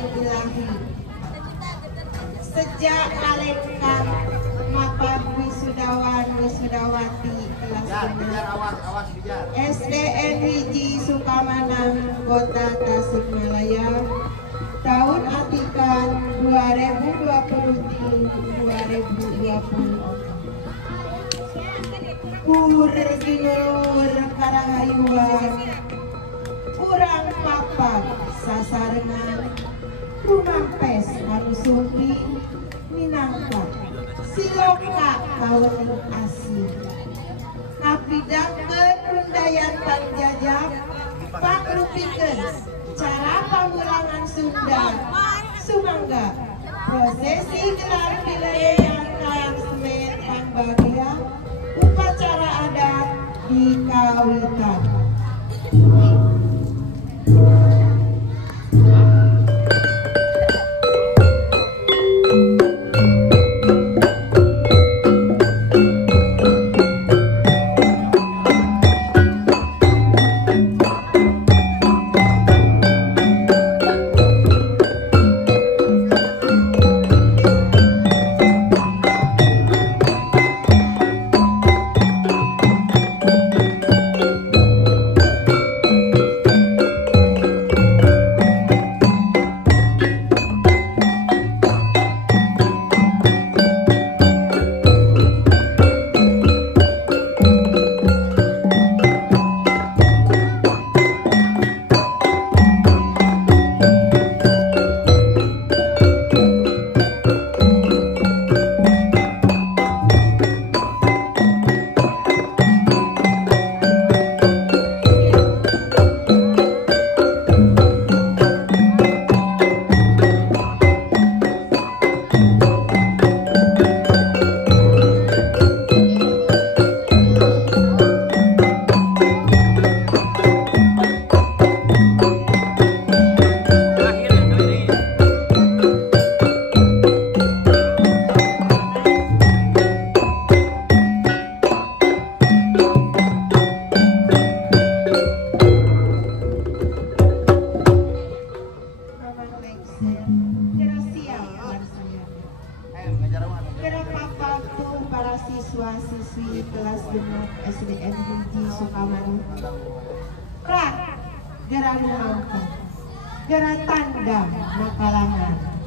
yang ilahi. Sejak malaikat maka wisudawati kelas 6 SDN Hiji Sukamanang Kota Tasikmalaya tahun atikan 2020. Pur ginulur karahayuan urang papat sasarengan rumampes anu sumbi minangka siloka kawening asih ngapidangkeun rundayan panjajak pakrupikeun cara pamulangan Sunda sumangga prosesi gelar pilarian kayang semen pangbagia upacara adat di kawitan. Siswa-siswi kelas 6 SDN Hiji Sukamanang Prak Gera Lumangka Gera Tanda Makalangan